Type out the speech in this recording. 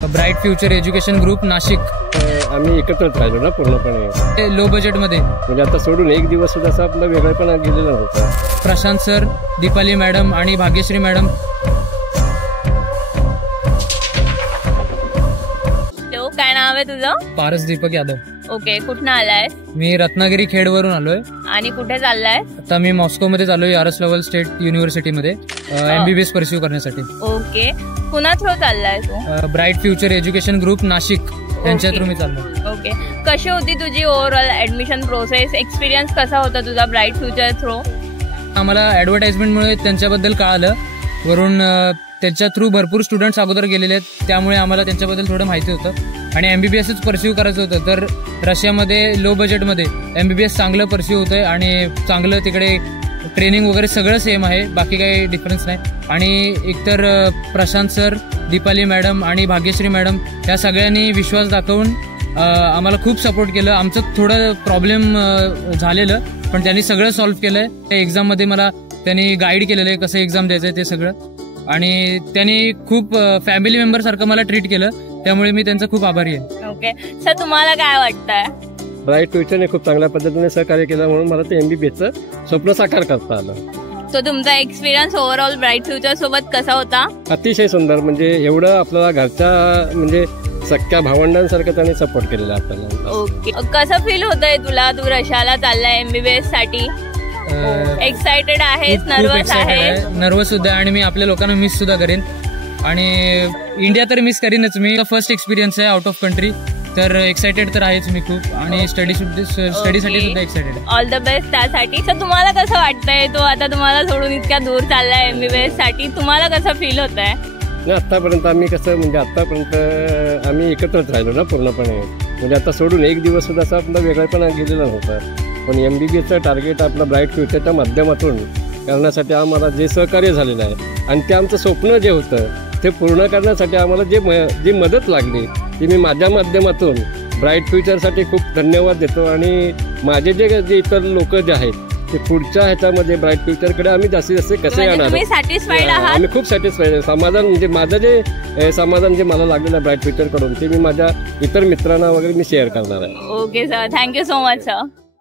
Bright future education group Nashik आम्ही एकत्रच राहिलो ना पूर्णपणे लो बजेटमध्ये. म्हणजे आता सोडून एक दिवस सुद्धा असं आपला वेगळेपणा गेलेला होता. प्रशांत सर, दीपाली मॅडम आणि भाग्यश्री मॅडम. काय नाव आहे तुझं? पारस दीपक यादव. ओके, कुठनं आलाय? मी रत्नागिरी खेडवरून आलोय. आणि कुठे चाललाय? आता मी मॉस्को मध्ये चाललोय, आरएस लवल स्टेट युनिव्हर्सिटीमध्ये MBBS परस्यू करण्यासाठी. ओके, कुणा थ्रू चाललाय तू? Bright future education group Nashik यांच्या थ्रू मी चाललो. ओके, कशी होती तुझी ओव्हरऑल ऍडमिशन प्रोसेस? एक्सपिरियन्स कसा होता तुझा ब्राईट फ्युचर थ्रू? आम्हाला ऍडव्हर्टाइजमेंटमुळे त्यांच्याबद्दल कळालं. वरून त्यांच्या थ्रू भरपूर स्टुडंट्स अगोदर गेलेले आहेत, त्यामुळे आम्हाला त्यांच्याबद्दल थोडं माहिती होतं. आणि MBBSच परस्यू करायचं होतं. तर रशियामध्ये लो बजेटमध्ये MBBS चांगलं परस्यू होतंय आणि चांगलं तिकडे ट्रेनिंग वगैरे सगळं सेम आहे, बाकी काही डिफरन्स नाही. आणि एकतर प्रशांत सर, दीपाली मॅडम आणि भाग्यश्री मॅडम या सगळ्यांनी विश्वास दाखवून आम्हाला खूप सपोर्ट केलं. आमचं थोडं प्रॉब्लेम झालेलं, पण त्यांनी सगळं सॉल्व्ह केलंय. त्या एक्झाममध्ये मला त्यांनी गाईड केलेलं आहे कसं एक्झाम द्यायचंय ते सगळं. आणि त्यांनी खूप फॅमिली मेंबर सारखं मला ट्रीट केलं, त्यामुळे मी त्यांचा खूप आभारी आहे. ओके सर, तुम्हाला काय वाटतंय? ब्राईट फ्युचरने खूप चांगल्या पद्धतीने सहकार्य केलं, म्हणून मला ते MBBSचं स्वप्न साकार करता आलं. तो तुमचा एक्सपिरियन्स ओव्हरऑल ब्राईट फ्युचर सोबत कसा होता? अतिशय सुंदर. म्हणजे एवढं आपल्याला घरच्या म्हणजे सख्या भावंडांसारखं त्यांनी सपोर्ट केलेला आपल्याला. ओके, कसं फील होतंय तुला? तू रशियाला चाललाय MBBS साठी. एक्साइटेड आहेस? नर्वस आहे? नर्वस सुद्धा, आणि मी आपल्या लोकांना मिस सुद्धा करेन. आणि इंडिया तर मिस करीनच मी. फर्स्ट एक्सपिरियन्स आहे आउट ऑफ कंट्री, तर एक्साइटेड तर आहेच मी खूप. आणि स्टडीसाठी सुद्धा एक्साइटेड आहे. ऑल द बेस्ट त्यासाठी. तर तुम्हाला कसं वाटतंय? तो आता तुम्हाला सोडून इतक्या दूर चाललाय MBBS साठी, तुम्हाला कसं फील होत आहे? आतापर्यंत आम्ही कसं म्हणजे आतापर्यंत आम्ही एकत्रच राहिलो ना पूर्णपणे. म्हणजे आता सोडून एक दिवस सुद्धा असं आपला वेगळेपणा गेलेला होता. पण MBBSचं टार्गेट आपलं ब्राईट फ्युचरच्या माध्यमातून करण्यासाठी आम्हाला जे सहकार्य झालेलं आहे आणि ते आमचं स्वप्न जे होतं ते पूर्ण करण्यासाठी आम्हाला जी मदत लागली ती मी माझ्या माध्यमातून ब्राईट फ्युचरसाठी खूप धन्यवाद देतो. आणि माझे जे इतर लोक जे आहेत ते पुढच्या ह्याच्यामध्ये ब्राईट फ्युचरकडे आम्ही जास्तीत जास्त कसे येणार, आम्ही खूप सॅटिस्फाईड आहे. समाधान म्हणजे माझं जे समाधान जे मला लागलेलं आहे ब्राईट फ्युचरकडून, ते मी माझ्या इतर मित्रांना वगैरे मी शेअर करणार आहे. Okay sir, thank you so much sir.